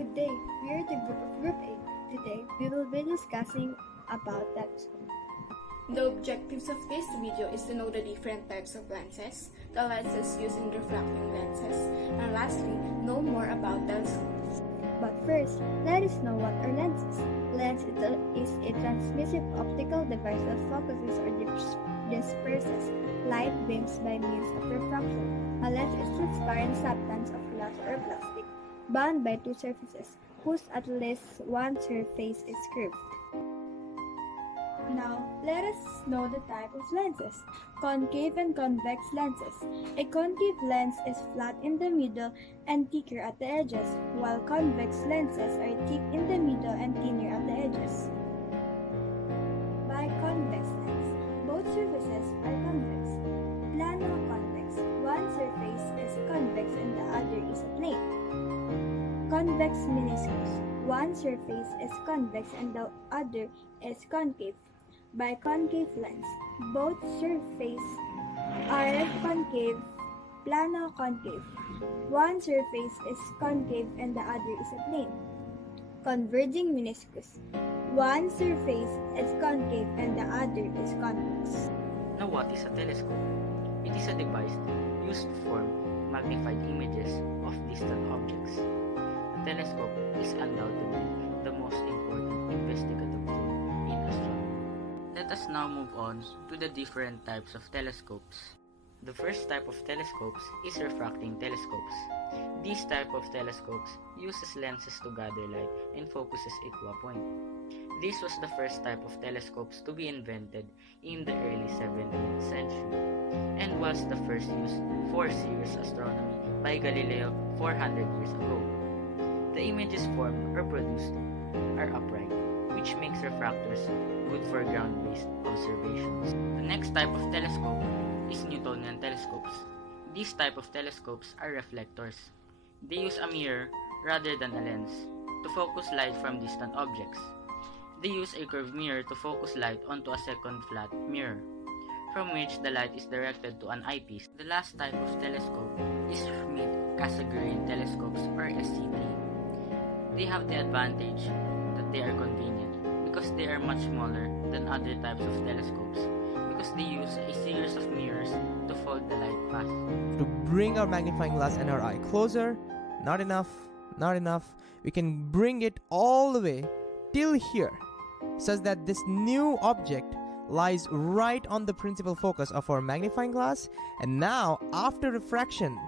Good day, we are the group of Group A. Today, we will be discussing about telescope. The objectives of this video is to know the different types of lenses, the lenses used in refracting lenses, and lastly, know more about telescopes. But first, let us know what are lenses. Lens is a transmissive optical device that focuses or disperses light beams by means of refraction. A lens is a transparent substance of glass or plastic bound by two surfaces, whose at least one surface is curved. Now, let us know the type of lenses. Concave and convex lenses. A concave lens is flat in the middle and thicker at the edges, while convex lenses are thick in the middle and thinner at the edges. Biconvex lens. Both surfaces are convex. Plano-convex. One surface is convex and the other is a plane. Convex meniscus. One surface is convex and the other is concave. Biconcave lens. Both surfaces are concave, plano-concave. One surface is concave and the other is a plane. Converging meniscus. One surface is concave and the other is convex. Now, what is a telescope? It is a device used to form magnified images of distant objects. A telescope is undoubtedly the most important investigative tool in astronomy. Let us now move on to the different types of telescopes. The first type of telescopes is refracting telescopes. This type of telescopes uses lenses to gather light and focuses it to a point. This was the first type of telescopes to be invented in the early 17th century and was the first use for serious astronomy by Galileo 400 years ago. The images formed or produced are upright, which makes refractors good for ground-based observations. The next type of telescope is Newtonian telescopes. These type of telescopes are reflectors. They use a mirror rather than a lens to focus light from distant objects. They use a curved mirror to focus light onto a second flat mirror, from which the light is directed to an eyepiece. The last type of telescope is Schmidt-Cassegrain telescopes or SCT. They have the advantage that they are convenient because they are much smaller than other types of telescopes because they use a series of mirrors to fold the light path. To bring our magnifying glass and our eye closer, not enough. We can bring it all the way till here, such that this new object lies right on the principal focus of our magnifying glass, and now after refraction,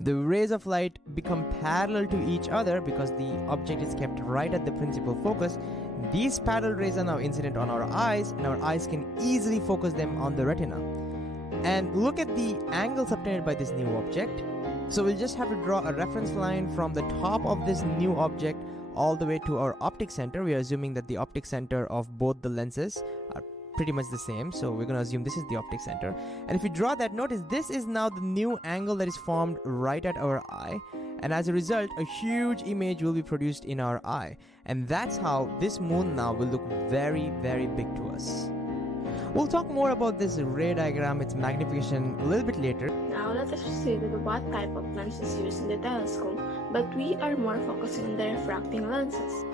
the rays of light become parallel to each other because the object is kept right at the principal focus. These parallel rays are now incident on our eyes, and our eyes can easily focus them on the retina. And look at the angles obtained by this new object. So we'll just have to draw a reference line from the top of this new object all the way to our optic center. We are assuming that the optic center of both the lenses are pretty much the same, so we're going to assume this is the optic center. And if we draw that, notice this is now the new angle that is formed right at our eye, and as a result a huge image will be produced in our eye, and that's how this moon now will look very, very big to us. We'll talk more about this ray diagram, its magnification, a little bit later. Now let us proceed with what type of lens is used in the telescope, but we are more focusing on the refracting lenses.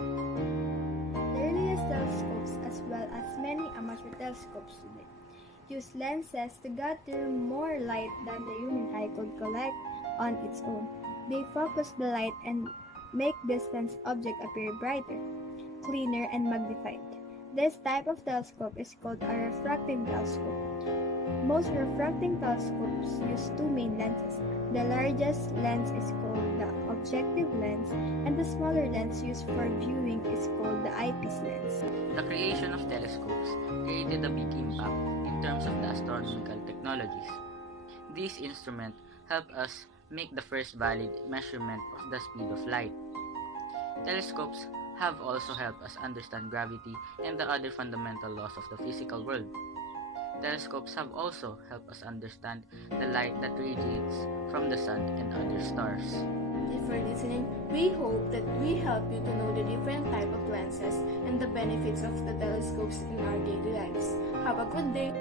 The earliest telescopes, as well as many amateur telescopes today, use lenses to gather more light than the human eye could collect on its own. They focus the light and make distant objects appear brighter, cleaner, and magnified. This type of telescope is called a refracting telescope. Most refracting telescopes use two main lenses. The largest lens is called the objective lens, and the smaller lens used for viewing is called the eyepiece lens. The creation of telescopes created a big impact in terms of the astronomical technologies. These instruments help us make the first valid measurement of the speed of light. Telescopes have also helped us understand gravity and the other fundamental laws of the physical world. Telescopes have also helped us understand the light that radiates from the sun and other stars. Thank you for listening. We hope that we help you to know the different type of lenses and the benefits of the telescopes in our daily lives. Have a good day!